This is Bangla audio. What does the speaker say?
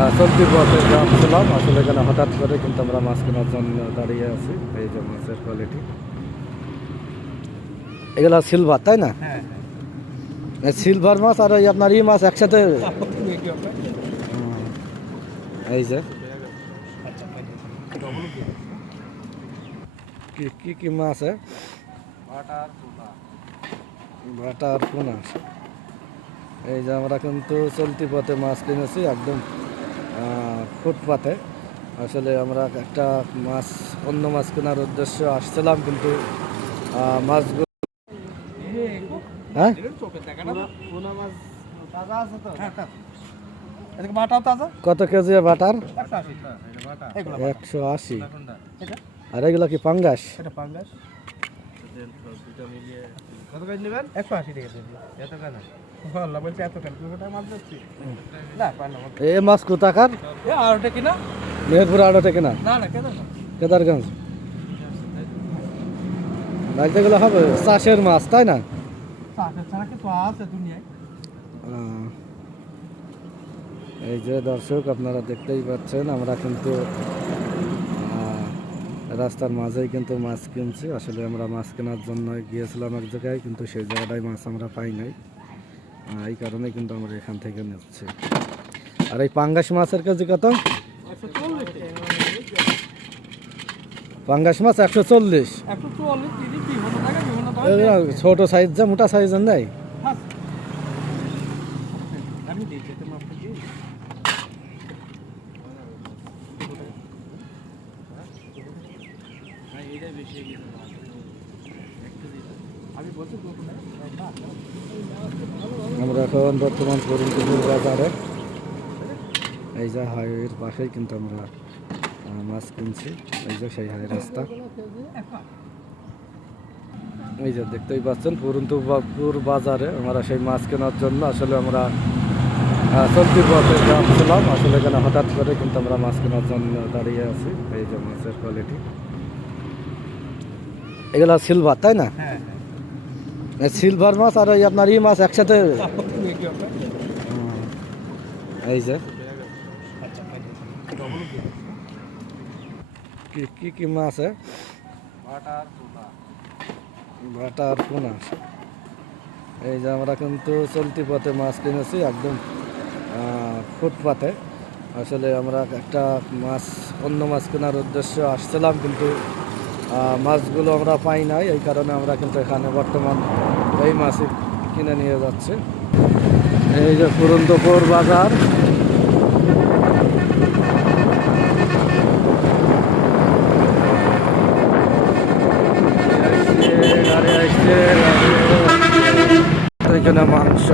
আহ, চলতি পথে যাচ্ছিলাম। আসলে এখানে হঠাৎ করে কিন্তু আমরা মাছ কেনার জন্য দাঁড়িয়ে আছি। এই যে মাছের কোয়ালিটি এগুলা সিলভার তাই না? হ্যাঁ সিলভার মাছ আর ওই আপনার ই মাছ একসাথে হ্যাঁ এই যে। কি কি মাছ বাটা আর পোনা। এই যে আমরা কিন্তু চলতি পথে মাছ কিনেছি একদম ফুটপাতে। আসলে আমরা একটা মাছ, অন্য মাছ কেনার উদ্দেশ্যে আসছিলাম, কিন্তু মাছগুলো হ্যাঁ? কত কেজি বাটার? একশো আশি। আর এগুলো কি পাঙ্গাস? কত কেজি নেবেন? একশো আশি টাকা কেজি। এত কেন। এ মাছ কোথাকার? মেহেরপুর কেনা? কেদারগঞ্জ। গেলে হবে চাষের মাছ তাই না? এই যে দর্শক আপনারা দেখতেই পাচ্ছেন আমরা কিন্তু রাস্তার মাঝেই কিন্তু মাছ কিনছি। আসলে আমরা মাছ কেনার জন্য গিয়েছিলাম এক জায়গায়, কিন্তু সেই জায়গাটায় মাছ আমরা পাই নাই। এই কারণে কিন্তু আমরা এখান থেকে নিচ্ছি। আর এই পাঙ্গাস মাছের কেজি কত? পাঙ্গাস মাছ একশো চল্লিশ। ছোট সাইজ যা, মোটা সাইজ নাই? আমি আমরা এখন বর্তমান করিমপুর বাজারে। এই যে হাইওয়ের পাশেই কিন্তু আমরা মাছ কিনছি। এই যে সেই হাই রাস্তা। এই যে দেখতেই পাচ্ছেন পুরন্তপুর বাজারে আমরা সেই মাছ কেনার জন্য আসলে আমরা চলতি পথে যাচ্ছিলাম। আসলে এখানে হঠাৎ করে কিন্তু আমরা মাছ কেনার জন্য দাঁড়িয়ে আছি। এই যে মাছের কোয়ালিটি এগুলা সিলভার তাই না? হ্যাঁ সিলভার মাছ আর ওই আপনার ই মাছ একসাথে হ্যাঁ এই যে। কি কি কি মাছ আছে বাটা আর পোনা। এই যে আমরা কিন্তু চলতি পথে মাছ কিনেছি একদম ফুটপাতে। আসলে আমরা একটা মাছ অন্য মাছ কেনার উদ্দেশ্যে আসছিলাম কিন্তু মাছগুলো আমরা পাই নাই, এই কারণে আমরা কিন্তু এখানে বর্তমান এই মাছই কিনে নিয়ে যাচ্ছি। এই যে পুরন্দপুর বাজার। মাংস।